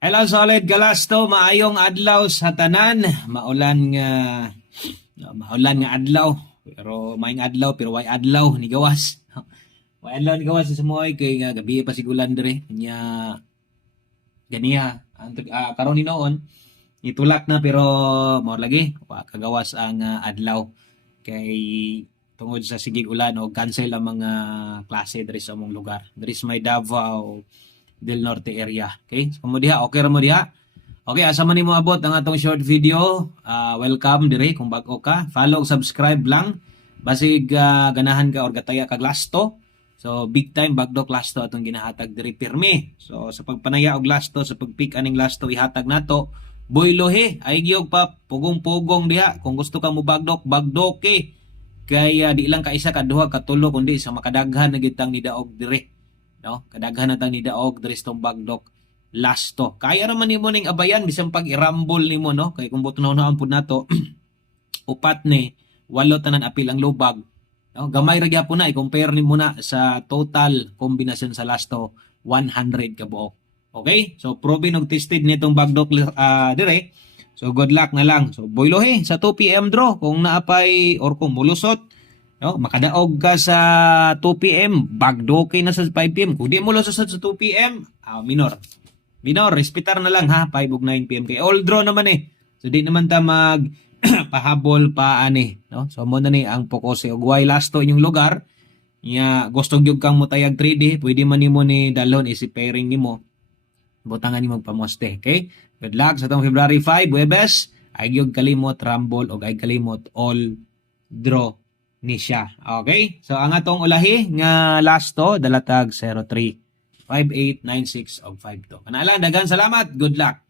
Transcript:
Hello solid Galasto, maayong adlaw sa tanan. Maulan nga adlaw. Pero maayong adlaw pero way adlaw ni gawas. Way adlaw ni gawas sa moy kay nga gabi pa sigulan dire. Nya ganiya karon ni noon itulak na pero mo lagi wa kagawas ang adlaw kay tungod sa sigig ulan o cancel ang mga klase diri sa among lugar. Diri sa may Davao del Norte area. Okay? So mo diha, okay ra mo diha. Okay, asa man nimo abot ang atong short video. Welcome dire kung bag-o ka. Follow, subscribe lang. Basig ganahan ka or gataya ka glasto. So big time bagdok lasto atong ginahatag diri pirmi. So sa pagpanaya og lasto, sa pagpick aning lasto ihatag nato, boylohe ay gyud pa pugong-pugong diha. Kung gusto ka mo bagdok eh. Kaya di lang ka isa ka duha ka tulo kundi sa makadaghan na gitang nidaog dire. No, kadaghan na tang nidaog diri sa bagdok lasto. Kaya naman nimo ning abayan bisan pag irambol nimo no, kay kung butunaw-naon pud nato upat ni walo tanan apil ang lubag. No, gamay ra gyapon na i-compare nimo na sa total kombinasyon sa lasto 100 ka buok. Okay? So proven og tested nitong bagdok dire. So good luck na lang. So boylohe sa 2 PM draw kung naapay or kung mulusot no, makadaog ka sa 2 PM, bagdo kay na sa 5 PM. Kung di mo lusot sa 2 PM, minor. Minor, respetar na lang ha, 5 ug 9 PM kay all draw naman eh. So di naman ta mag pahabol pa ani, no? So mo na ni ang focus og why lasto inyong lugar. Nya gusto gyud kang motayag 3D, pwede man nimo ni dalhon isip pairing nimo. Butangan nimo pamoste, okay? Good luck sa tong February 5, Webes. Ay gyud kalimot rumble og ay kalimot all draw ni siya. Okay? So, ang atong ulahi nga lasto, dalatag 03 5896 og 52. Kanalang, dagan salamat. Good luck.